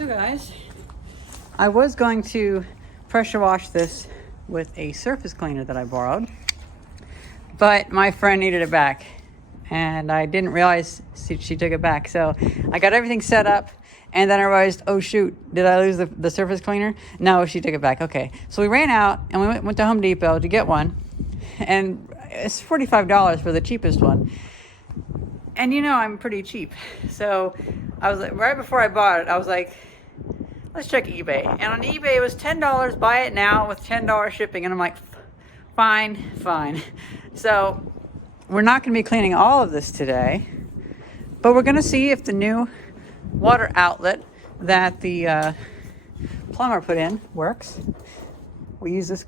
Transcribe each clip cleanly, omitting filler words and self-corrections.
So guys, I was going to pressure wash this with a surface cleaner that I borrowed, but my friend needed it back and I didn't realize she took it back. So I got everything set up and then I realized, oh shoot, did I lose the surface cleaner? No, she took it back. Okay, so we ran out and we went to Home Depot to get one, and it's $45 for the cheapest one. And you know I'm pretty cheap, so I was like, right before I bought it, I was like, let's check eBay. And on eBay it was $10, buy it now with $10 shipping. And I'm like, fine. So we're not going to be cleaning all of this today, but we're going to see if the new water outlet that the plumber put in works. We use this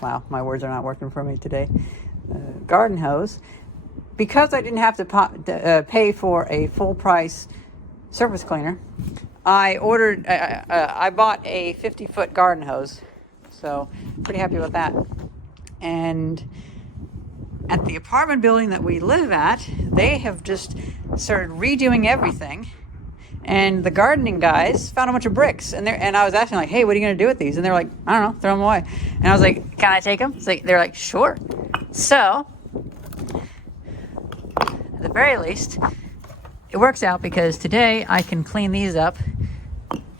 wow, my words are not working for me today. Garden hose. Because I didn't have to pay for a full price surface cleaner, I bought a 50-foot garden hose. So pretty happy with that. And at the apartment building that we live at, they have just started redoing everything. And the gardening guys found a bunch of bricks, and I was asking like, hey, what are you going to do with these? And they're like, I don't know, throw them away. And I was like, can I take them? They're like, sure. So at the very least, it works out because today I can clean these up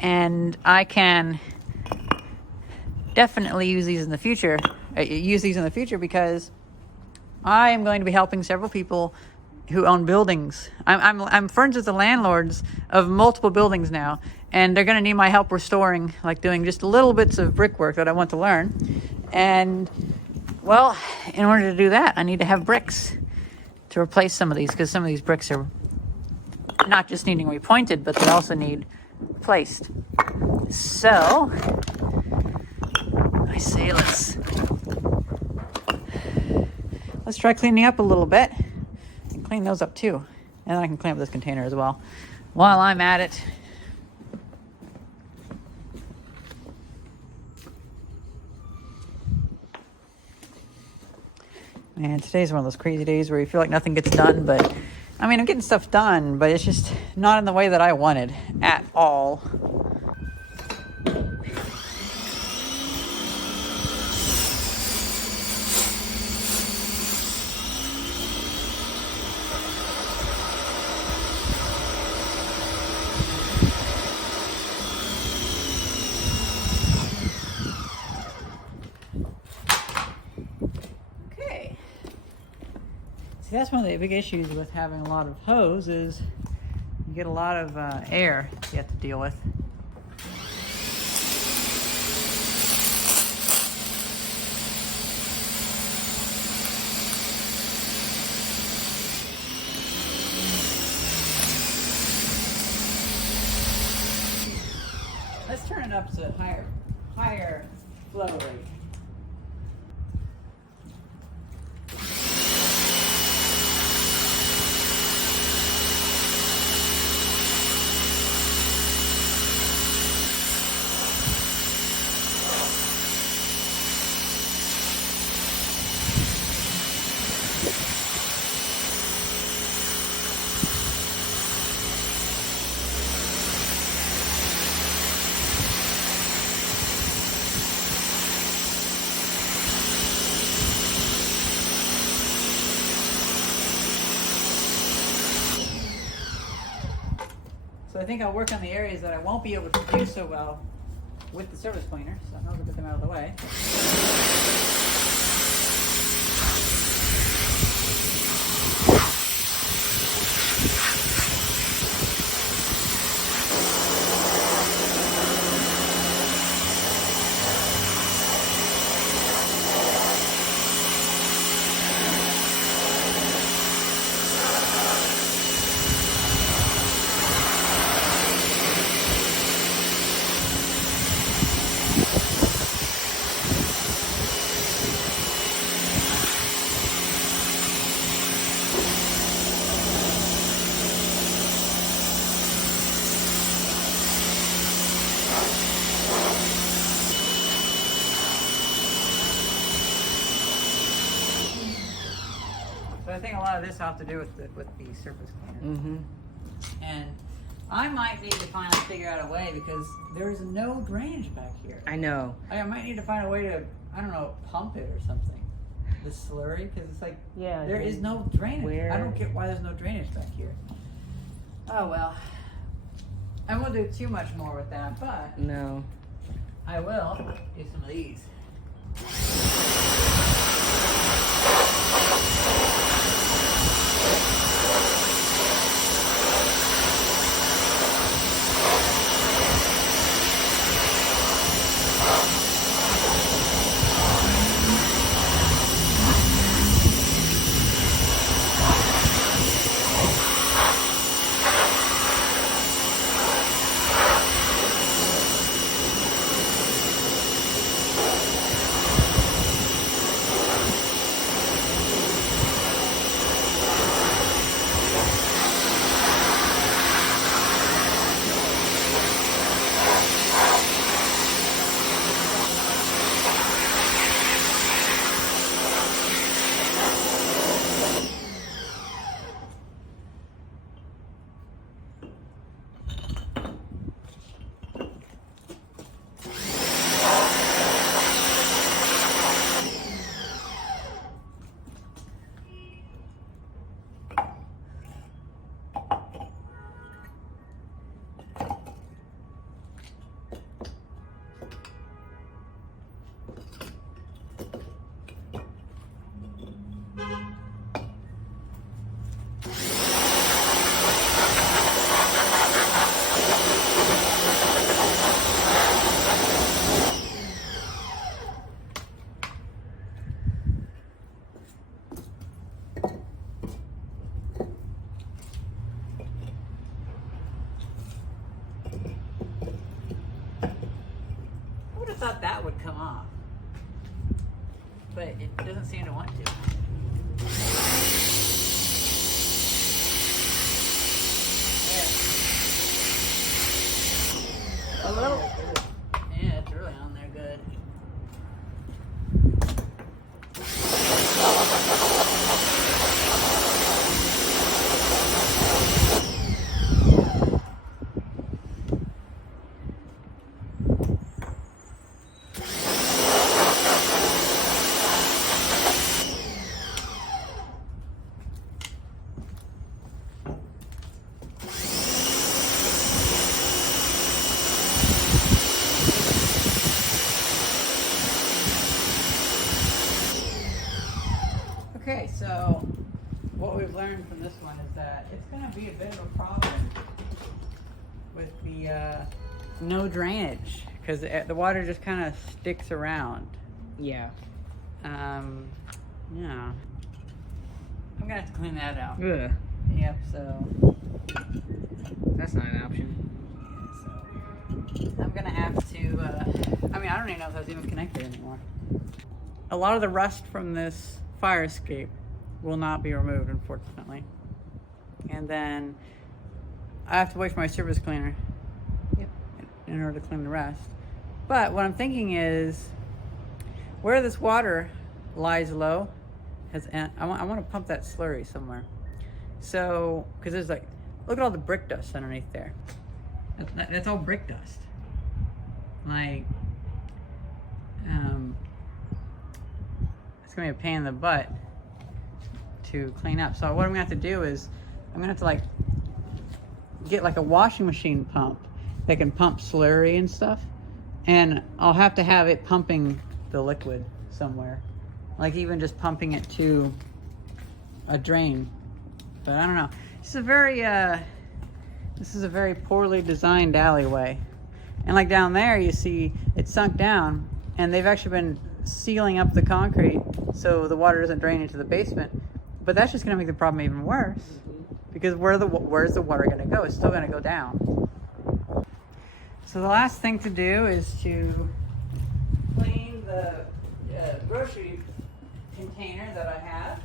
and I can definitely use these in the future. Because I am going to be helping several people who own buildings. I'm friends with the landlords of multiple buildings now, and they're going to need my help restoring, like doing just little bits of brickwork that I want to learn. And well, in order to do that, I need to have bricks to replace some of these, because some of these bricks are not just needing repointed, but they also need replaced. So I say let's try cleaning up a little bit and clean those up too, and then I can clean up this container as well while I'm at it. And today's one of those crazy days where you feel like nothing gets done, but I mean, I'm getting stuff done, but it's just not in the way that I wanted at all. See, that's one of the big issues with having a lot of hose is you get a lot of air you have to deal with. Let's turn it up to higher flow rate. So I think I'll work on the areas that I won't be able to do so well with the surface cleaner. So I'll get them out of the way. But I think a lot of this will have to do with the surface cleaner. Mm-hmm. And I might need to finally figure out a way because there's no drainage back here. I know. I might need to find a way to, I don't know, pump it or something. The slurry, because it's like, Yeah. there is no drainage. Where? I don't get why there's no drainage back here. Oh well. I won't do too much more with that, but No. I will do some of these. Thought that would come off, but it doesn't seem to want to. A little. Yeah, it's really on there good. Okay, so what we've learned from this one is that it's going to be a bit of a problem with the no drainage because the water just kind of sticks around. Yeah. Yeah. I'm going to have to clean that out. Ugh. Yep, so That's not an option. I'm going to have to, I mean, I don't even know if that's even connected anymore. A lot of the rust from this fire escape will not be removed, unfortunately. And then I have to wait for my surface cleaner in order to clean the rest. But what I'm thinking is where this water lies low, I want to pump that slurry somewhere. So, because there's like, look at all the brick dust underneath there. That's all brick dust. Like, it's gonna be a pain in the butt to clean up. So what I'm gonna have to do is I'm gonna have to like get like a washing machine pump that can pump slurry and stuff, and I'll have to have it pumping the liquid somewhere, like even just pumping it to a drain. But I don't know. This is a very poorly designed alleyway, and like down there you see it's sunk down, and they've actually been sealing up the concrete so the water doesn't drain into the basement. But that's just going to make the problem even worse, because where's the water going to go? It's still going to go down. So the last thing to do is to clean the grocery container that I have,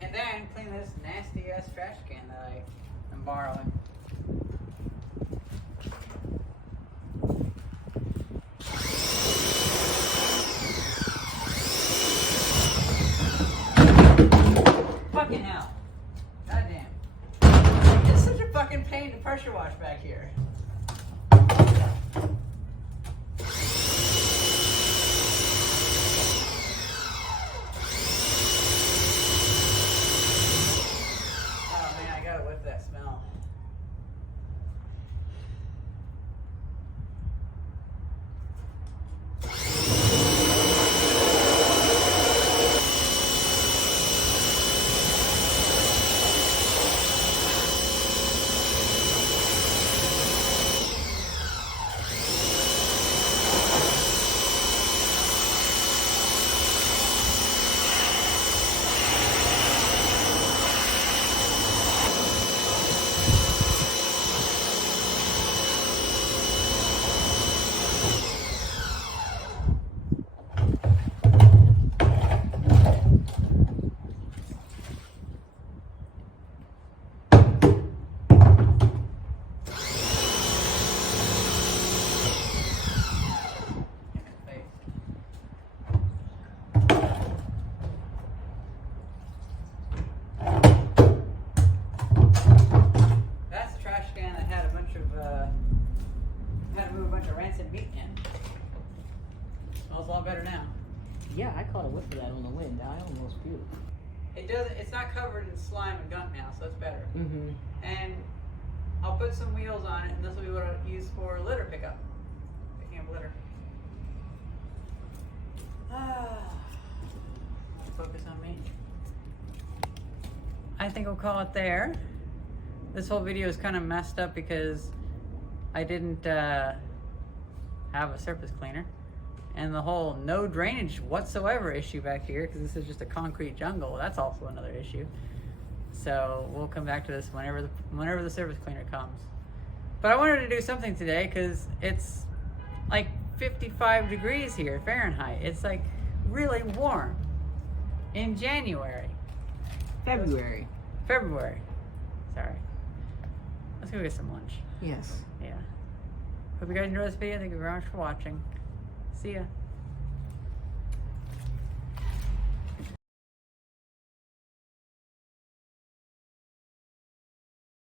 and then clean this nasty ass trash can that I am borrowing. Fucking hell. Goddamn. pressure wash back here. Oh man, I gotta whip that smell. That's the trash can that had a bunch of had to move a bunch of rancid meat in. Smells a lot better now. Yeah, I caught a whiff of that on the wind. I almost puked. It doesn't. It's not covered in slime and gunk now, so that's better. Mm-hmm. And I'll put some wheels on it, and this will be what I'll use for litter pickup. Picking up litter. Focus on me. I think we'll call it there. This whole video is kind of messed up because I didn't have a surface cleaner. And the whole no drainage whatsoever issue back here, because this is just a concrete jungle, that's also another issue. So we'll come back to this whenever the surface cleaner comes. But I wanted to do something today because it's like 55 degrees here Fahrenheit. It's like really warm in January. February. February. Sorry. Let's go get some lunch. Yes. Yeah. Hope you guys enjoyed this video. Thank you very much for watching. See ya.